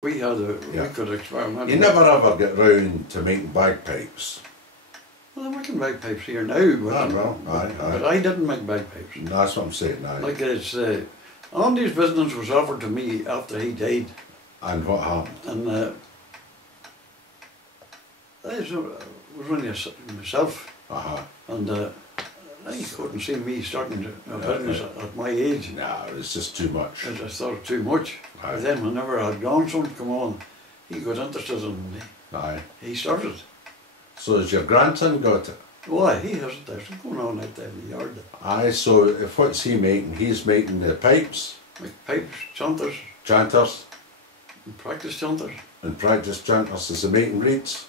We could experiment. You never ever get round to making bagpipes. Well, they're making bagpipes here now, but I didn't make bagpipes. That's what I'm saying now. Like it's, Andy's business was offered to me after he died. And what happened? And I was only myself. And I couldn't see me starting a business at my age. No, it was just too much. I just thought it too much. But then whenever I had grandson come on, he got interested in me. He started. So has your grandson got it? Why, he has it. There's going on out there in the yard. So if what's he making? He's making the pipes? Make pipes, chanters. Chanters? And practice chanters. And practice chanters. Is he making reeds?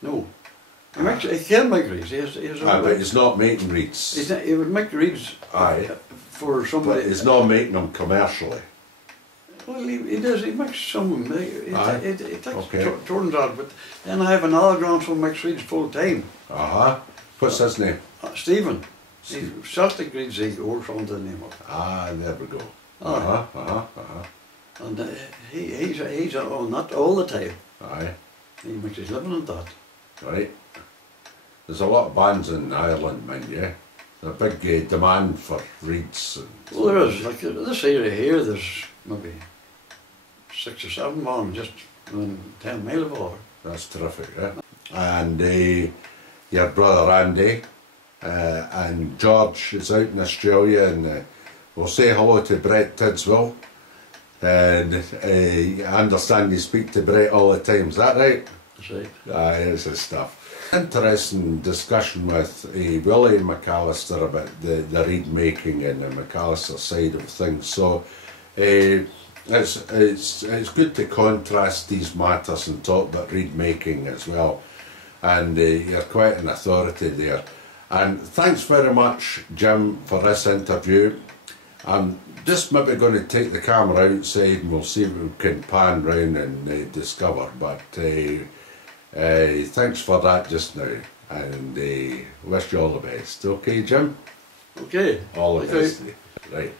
No. He can make reeds. But he's not making reeds. He would make reeds for somebody. But he's not making them commercially. Well, he does. He makes some. He takes turns out. But then I have another grandson who makes reeds full time. What's his name? Stephen. Celtic reeds he holds on to the name of. There we go. And he's on that all the time. He makes his living on that. Right. There's a lot of bands in Ireland, mind you. There's a big demand for reeds. Well, there is. Like this area here, there's maybe 6 or 7 bands just within 10 miles of all. That's terrific, And your brother Andy and George is out in Australia, and we'll say hello to Brett Tidswell. And I understand you speak to Brett all the time, is that right? That's right. It's his stuff. Interesting discussion with Willie McAllister about the reed making and the McAllister side of things. So it's good to contrast these matters and talk about reed making as well. And you're quite an authority there. And thanks very much, Jim, for this interview. I'm just maybe going to take the camera outside and we'll see if we can pan round and discover. But thanks for that just now, and wish you all the best. Okay, Jim? Okay. All the best. Right.